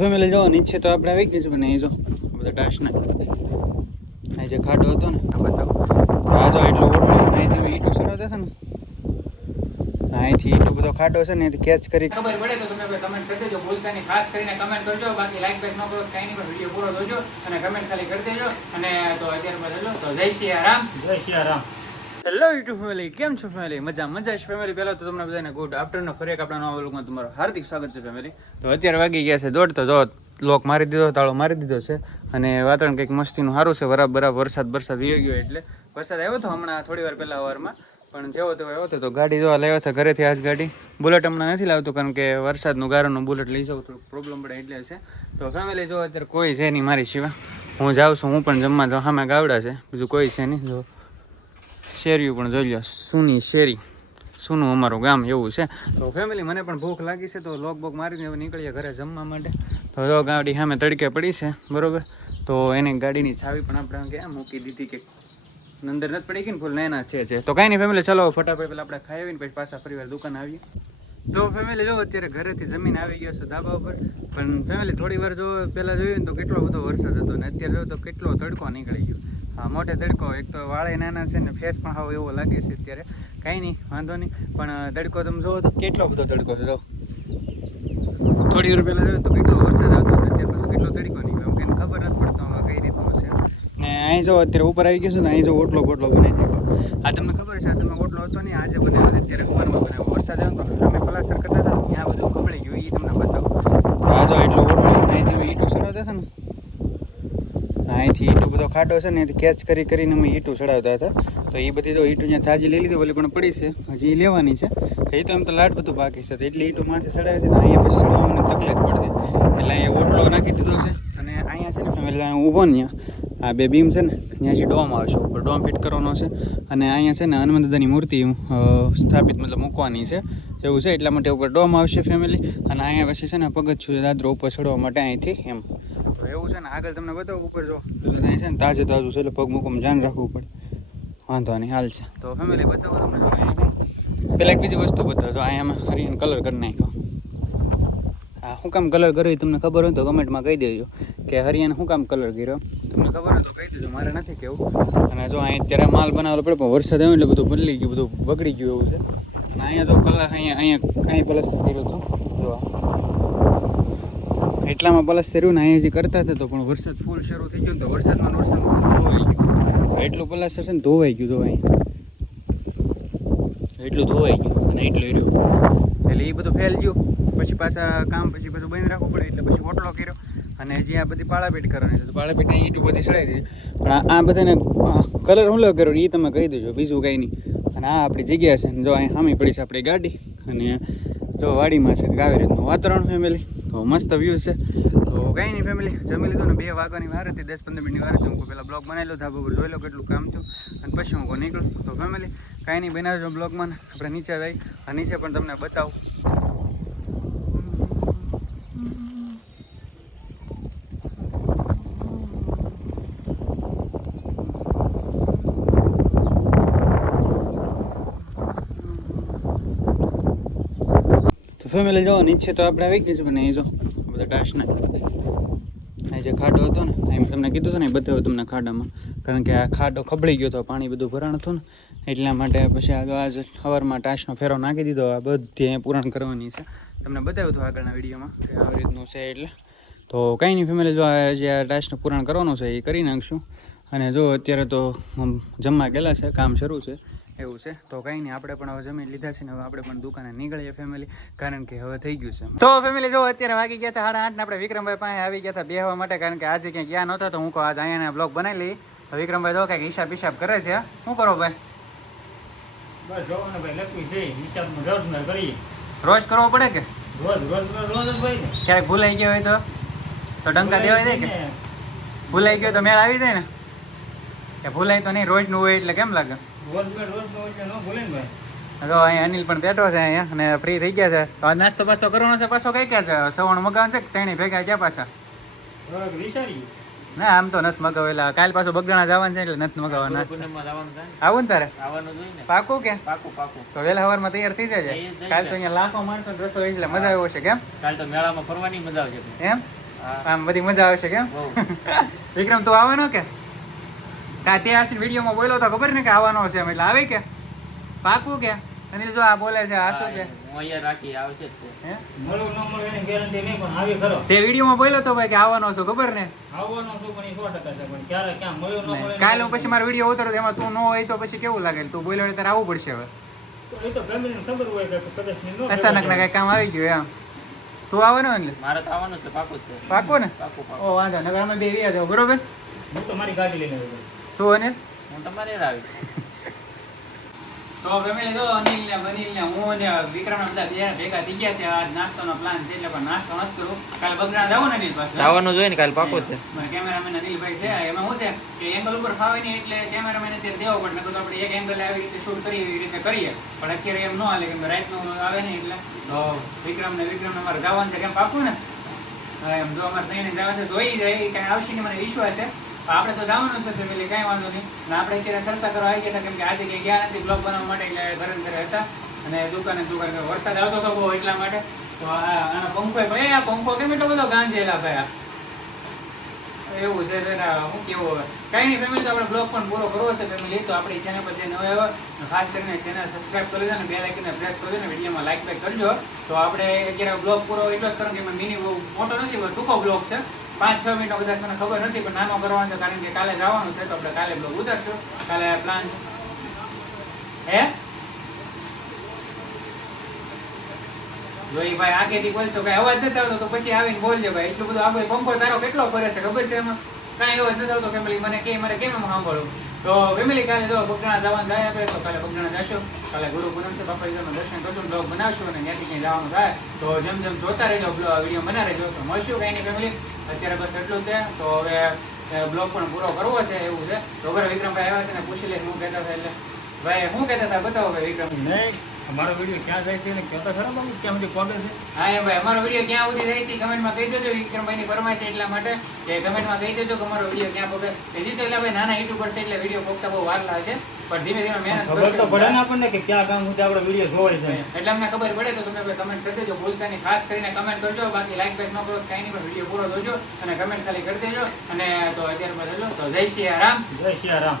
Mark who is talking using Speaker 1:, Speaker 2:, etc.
Speaker 1: Family જો નીચે તો આપણે આવી ગઈ છે પણ એ જો બધા ટાશ ના અહીં જે ખાડો હતો ને આ બતાવો તો આ જો એટલો ઓટલો અહીંથી ઈટો સરાવતા હતા ને. અહીંથી એટલો બધો ખાડો છે ને એથી કેચ કરી
Speaker 2: ખબર પડે તો તમે કમેન્ટ કરી દેજો બોલતા નહીં ખાસ કરીને કમેન્ટ કરજો. બાકી લાઈક બેક ન કરો કઈ નહીં પણ વીડિયો પૂરો જોજો અને કમેન્ટ ખાલી કરી દેજો. અને તો અત્યારે બધા તો જય શ્રી રામ.
Speaker 3: જય Shri Ram.
Speaker 1: Hello YouTube family કેમ છો ફેમિલી મજા મજા છે ફેમિલી પહેલા તો તમને બધાને ગુડ આફ્ટરનો ફરી એક આપણા નવા વ્લોગમાં તમારું હાર્દિક સ્વાગત છે ફેમિલી તો અત્યારે વાગી ગયા છે દોડતો જો લોક મારી દીધો, તાળો મારી દીધો છે. અને વાતાવરણ કંઈક મસ્તીનું સારું છે બરાબર બરાબર વરસાદ વરસાદ વી ગયો એટલે વરસાદ આવ્યો હતો હમણાં થોડી વાર પહેલાં વારમાં પણ જેવો તેવો આવ્યો હતો તો ગાડી જોવા લાવ્યો હતો ઘરેથી આજ ગાડી. બુલેટ હમણાં નથી લાવતો, કારણ કે વરસાદનું ગારોનું બુલેટ લઈ જાઉં થોડું પ્રોબ્લેમ પડે એટલે છે. તો ફેમિલી જો અત્યારે કોઈ છે નહીં મારી સિવાય. હું જાઉં છું, હું પણ જમવા તો સામે ગાવડા છે, બીજું કોઈ છે નહીં. જો શેરીઓ પણ જોઈ લો, સુની શેરી. સુનું અમારું ગામ એવું છે. તો ફેમિલી મને પણ ભૂખ લાગી છે, તો લોક બોક મારીને હવે નીકળીએ ઘરે જમવા માટે. તો જો ગાડી સામે તડકે પડી છે, બરોબર? તો એની ગાડીની ચાવી પણ આપણે ક્યાં મૂકી દીધી કે અંદર નથી પડી ગઈ ને ફૂલ નાના છે છે તો કાંઈ નહીં ફેમિલી ચલો ફટાફટ પહેલાં આપણે ખાઈ આવીને પછી પાછા ફરીવાર દુકાન આવીએ. તો ફેમિલી જો અત્યારે ઘરેથી જમીન આવી ગયો છે ધાબા ઉપર. પણ ફેમિલી થોડી વાર જો પહેલાં જોયું ને તો કેટલો બધો વરસાદ હતો ને અત્યારે જો તો કેટલો તડકો નીકળી ગયો. મોટે તડકો એક તો વાળે નાના છે ને ફેસ પણ હાવ એવો લાગે છે અત્યારે. કાંઈ નહીં, વાંધો નહીં. પણ તડકો તમે જોવો તો કેટલો બધો તડકો છે થોડી વાર પહેલાં જોયું તો કેટલો વરસાદ આવતો અત્યારે પછી કેટલો તડકો નીકળ્યો. કેમ ખબર નથી પડતો હવે કઈ રીતનું છે. ને અહીં જો અત્યારે ઉપર આવી ગયો છે ને, અહીં જો ઓટલો બોટલો બનાવી દીધો આ તમને ખબર છે, આ તમે ઓટલો હતો નહીં આજે બનાવ્યો અત્યારે ઉપરમાં બનાવ્યો. વરસાદ આવ્યો તો અમે પ્લાસ્ટર કરતા હતા ત્યાં બધું કપડી ગયું એ તમને બતાવું. આ જો એટલો ઓટલો અહીંથી ઈટું ચડાવતા હતા ને. અહીંથી ઈટો બધો ખાડો છે ને, એથી કેચ કરી કરીને અમે ઈટું ચડાવતા હતા. તો એ બધી તો ઈટું ત્યાં તાજી લઈ લીધી, ઓલી પણ પડી છે. હજી લેવાની છે. એ તો એમ તો લાટ બધું બાકી છે. એટલી ઈટું માથે ચડાવી ને અહીંયા પછી ચડવામાં તકલીફ પડતી. એટલે અહીંયા ઓટલો નાખી દીધો છે. અને અહીંયા છે ને અહીંયા ઊભો ને આ બે બીમ છે ને ત્યાંથી ડોમ આવશે ઉપર, ડોમ ફિટ કરવાનો છે. અને અહીંયા છે ને હનુમાન દાદાની મૂર્તિ સ્થાપિત મતલબ મૂકવાની છે. એવું છે, એટલા માટે ઉપર ડોમ આવશે ફેમિલી. અને અહીંયા પછી છે ને પગથિયું દાદરો ઉપર ચડવા માટે અહીંથી એમ. એવું છે ને, આગળ તમને બતાવું ઉપર જો. ત્યાં છે ને તાજે તાજું છે, એટલે પગ મૂકવામાં ધ્યાન રાખવું પડે. વાંધો નહીં, હાલ છે. તો ફેમિલી બતાવો તમને પહેલાં એક બીજી વસ્તુ બતાવો તો અહીંયા અમે હરિયાણ કલર કરી નાખ્યો. હા શું કામ કલર કર્યો તમને ખબર હોય તો કમેન્ટમાં કહી દેજો. કે હરિયાને શું કામ કલર કર્યો? તમને ખબર હોય તો કહી દેજો, મારે નથી કેવું અને જો અહીં અત્યારે માલ બનાવેલો પડે, પણ વરસાદ આવ્યો એટલે બધું બદલી ગયું, બધું બગડી ગયું એવું છે. અને અહીંયા તો કલર અહીંયા અહીંયા અહીં પ્લસ્ટર કર્યું હતું? જો એટલામાં પ્લસ્ટર શરૂ ને અહીંયા કરતા હતા તો પણ વરસાદ ફૂલ શરૂ થઈ ગયો તો વરસાદમાં વરસાદ ધોવાઈ ગયું. એટલું પ્લસ્ટર છે ને ધોવાઈ ગયું ધોવાઈ એટલું ધોવાઈ ગયું અને એટલું રહ્યું એટલે એ બધું ફેલ ગયું. પછી પાછા કામ પછી પાછું બંધ રાખવું પડે, એટલે પછી ઓટલો કર્યો. અને હજી આ બધી પાળાપીટ કરવાની તો પાળાપીટ ઈટું બધી સડાઈ દીધી. પણ આ- બધાને કલર હું લગ કર્યો એ તમે કહી દેજો, બીજું કંઈ નહીં. અને આ આપણી જગ્યા છે. જો અહીં સામે પડી છે આપણી ગાડી. અને જો વાડીમાં છે આવી વાતાવરણ ફેમિલી તો મસ્ત વ્યૂ છે. તો કંઈ નહીં ફેમિલી જમી લીધું ને બે વાગ્યાની વાર હતી, દસ પંદર મિનિટની વાર હતી. હું પહેલાં બ્લોગ બનાવી લો ધાબા ઉપર જોઈ લો કેટલું કામ થયું. અને પછી હું નીકળું. તો ફેમિલી કાંઈ નહીં, બનાવજો બ્લોગમાં આપણે નીચે જઈ અને નીચે પણ તમને બતાવું. ફેમિલી જો, નીચે તો આપણે આવી ગઈ છે પણ એ જો બધા ડાશના અહીં જે ખાડો હતો ને અહીં તમને કીધું હતું ને બતાવ્યું તમને ખાડામાં. કારણ કે આ ખાડો ખબડી ગયો હતો પાણી બધું ભરાણ હતું ને, એટલા માટે પછી આગળ આજ સવારમાં ટાશનો ફેરો નાખી દીધો. આ બધી પૂરણ કરવાની છે. તમને બતાવ્યું હતું આગળના વિડીયોમાં કે આવી રીતનું છે એટલે. તો કંઈ નહીં ફેમિલી જો જે આ ટાશનું પૂરણ કરવાનું છે, એ કરી નાખશું. અને જો અત્યારે તો જમવા ગયેલા છે, કામ શરૂ છે. એવું છે. તો કંઈ નહીં આપણે પણ હવે જમીન લીધા છે ને હવે આપણે પણ દુકાને નીકળીએ ફેમિલી કારણ કે હવે થઈ ગયું છે. તો ફેમિલી જો અત્યારે વાગી ગયા હતા સાડા આઠ ને આપણે વિક્રમભાઈ પાસે આવી ગયા હતા બેહવા માટે કારણ કે આજે ક્યાંક ગયા નહોતા તો હું કહું આજે અહીંયા બ્લોગ બનાવી લઈ વિક્રમભાઈ જો કંઈક હિસાબ હિસાબ કરે છે શું કરો ભાઈ?
Speaker 3: બસ જોવો ભાઈ લખવી છે. હિસાબનું રોજ ને કરીએ.
Speaker 1: રોજ કરવો પડે કે?
Speaker 3: રોજ રોજ રોજ રોજ ભાઈ
Speaker 1: ક્યારેક ભૂલાઈ ગયો હોય તો? તો ડંકા દેવાય દે કે? ભૂલાઈ ગયો તો મેળ આવી જાય ને? કે ભૂલાય તો નહીં રોજનું હોય એટલે કેમ લાગે? તો અહીંયા અનિલ પણ બેઠો છે અહીંયા અને ફ્રી થઈ ગયા છે. તો નાસ્તો બાસ્તો કરવાનો છે પાછો કઈ ક્યાં છે? સવણ મગાવવાનું છે તેણી ભેગા ગયા પાછા? ના આમ તો નથી મગાવેલા કાલ પાછું બગદાણા જવાનું છે એટલે નથી મગાવવાના. આવું ને તારે? પાકું કે?
Speaker 3: તો વેલા
Speaker 1: તો વહેલા સવારમાં તૈયાર થઈ જાય
Speaker 3: છે.
Speaker 1: કાલ તો અહીંયા લાખો માણસો રસોઈ એટલે મજા આવ્યો છે કેમ?
Speaker 3: કાલ તો મેળામાં ફરવાની મજા આવશે
Speaker 1: એમ?
Speaker 4: આમ બધી મજા આવશે કેમ? વિક્રમ તું આવવાનો કે? કા તે આશીન વિડીયોમાં બોલ્યો તો ખબર ને કે આવવાનો છે એટલે આવે કે? પાકું કે? અનિલ જો આ બોલે છે આ શું છે?
Speaker 5: હું અહીંયા રાખી આવશે જ તે.
Speaker 4: હે?
Speaker 3: મળવું ન મળવું એની ગેરંટી નહીં પણ આવી ખરો.
Speaker 4: તે વિડીયોમાં બોલ્યો તો ભાઈ કે આવવાનો છો ખબર ને?
Speaker 3: આવવાનો છું પણ એ સો ટકા છે પણ ક્યારે ક્યાં મળ્યું ન મળ્યું
Speaker 4: કાલે હું પછી મારો વીડિયો ઉતરો એમાં તું ન હોય તો પછી કેવું લાગે? તું બોલ્યો તારે આવવું પડશે હવે.
Speaker 3: એ તો ફેમિલીને ખબર હોય કે કદાચની ન
Speaker 4: અચાનક ના કઈ કામ આવી ગયું એમ. તું આવવાનો એટલે?
Speaker 5: મારે તો આવવાનું છે પાકું છે.
Speaker 4: પાકો ને?
Speaker 5: પાકું પાકું.
Speaker 4: વાંધો નગર અમે બે વ્યા જાવ બરોબર?
Speaker 3: હું તો મારી ગાડી લઈને આવ્યો
Speaker 4: શું અનિલ
Speaker 5: હું તમારે જ
Speaker 1: તો ફેમિલી જો અનિલ ને બનિલ ને હું ને વિક્રમ બધા બે ભેગા થઈ ગયા છે. આજ નાસ્તાનો પ્લાન છે એટલે પણ નાસ્તો નથી કરું કાલ બગડા જવું ને અનિલ પાસે?
Speaker 5: આવવાનું જોઈએ ને કાલ પાકો છે.
Speaker 1: કેમેરામેન અનિલભાઈ છે એમાં શું છે કે એંગલ ઉપર ફાવે નહીં એટલે કેમેરામેન અત્યારે દેવો પડે નકર તો આપણે એક એંગલ આવી રીતે શૂટ કરીએ એવી રીતે કરીએ. પણ અત્યારે એમ ન હાલે કેમ કે રાતનું આવે ને એટલે તો વિક્રમ ને વિક્રમ ને મારે જવાનું છે કેમ પાકું ને? એમ જો અમારે ત્રણે જવા છે તો એ જાય કાંઈ આવશે ને મને વિશ્વાસ છે. આપણે તો જવાનું છે ફેમિલી કાંઈ વાંધો નહીં. અને આપણે અત્યારે સરસા કરવા આવી ગયા કેમ કે આજે ક્યાંય ગયા નથી બ્લોગ બનાવવા માટે, એટલે ઘરે ઘરે હતા. અને દુકાને દુકાન વરસાદ આવતો હતો બહુ એટલા માટે. તો આનો પંખો ભાઈ આ પંખો કેમ એટલો બધો ગાંજેલા ભાઈ? એવું છે હું કેવું હવે? કઈ નહીં ફેમિલી તો આપણે બ્લોગ પણ પૂરો કરવો છે ફેમિલી તો આપણી ચેનલ પર જે નવો આવ્યો ખાસ કરીને ચેનલ સબસ્ક્રાઇબ કરી દો અને બે લાઇકને પ્રેસ કરી દો ને વિડીયોમાં લાઈક બેક કરજો. તો આપણે અત્યારે બ્લોગ પૂરો એટલો જ કરો કે મિની મોટો નથી ટૂંકો બ્લોગ છે. પાંચ, છ મિનિટનો કદાચ મને ખબર નથી, પણ નાનો કરવાનો છે, કારણ કે કાલે જવાનું છે, તો આપણે કાલે બ્લોગ ઉતારશું. કાલે પ્લાન હે? જોઈ ભાઈ આગેથી બોલશો, કઈ અવાજ નથી આવતો, તો પછી આવીને બોલજો ભાઈ. એટલું બધું આગળ પંખો તારો કેટલો ફરે છે, ખબર છે એમાં? કાંઈ અવાજ નથી આવતો, કે મને કે મારે કેમ સાંભળવું? તો ફેમિલી કાલે જો બગડાણા જવાનું થાય આપણે, તો કાલે બગડાણા જશું. કાલે ગુરુ પૂનમ છે બાપાજીનું દર્શન કરશું બ્લોગ બનાવશું અને ત્યાંથી ક્યાંય જવાનું થાય, તો જેમ જેમ જોતા રહેજો વીડિયો બના રહેજો. તો મળશું કાંઈ નહીં ફેમિલી અત્યારે બસ એટલું છે. તો હવે બ્લોગ પણ પૂરો કરવો છે, એવું છે. તો વિક્રમભાઈ આવ્યા છે ને પૂછી લે, શું કહેતા હતા એટલે. ભાઈ શું કહેતા હતા, બતાવો ભાઈ વિક્રમ.
Speaker 3: નહીં. અમારો વીડિયો ક્યાં જાય છે ને કહેતા ખરા બાબુ ક્યાં સુધી પહોંચે છે?
Speaker 1: હા એ ભાઈ અમારો વીડિયો ક્યાં સુધી જાય છે કમેન્ટમાં કહી દેજો. વિક્રમભાઈની ફરમાઈશ એટલા માટે કે કમેન્ટમાં કહી દેજો કે અમારો વીડિયો ક્યાં પગે હજી તો એટલે ભાઈ નાના યુટ્યુબર છે એટલે વીડિયો પોગતા બહુ વાર લાગે છે. પણ ધીમે ધીમે મહેનત
Speaker 3: ખબર તો પડે ને આપણને કે ક્યાં કામ સુધી આપણો વીડિયો જોવાય છે.
Speaker 1: એટલે અમને ખબર પડે તો તમે કમેન્ટ કરી દેજો. ભૂલતા નહીં ખાસ કરીને કમેન્ટ કરજો. બાકી લાઈક બેક ન કરો કાંઈ નહીં પણ વીડિયો પૂરો જોજો અને કમેન્ટ ખાલી કરી દેજો. અને તો અત્યારે બદલો તો જય શ્રી રામ.
Speaker 3: જય શ્રી રામ.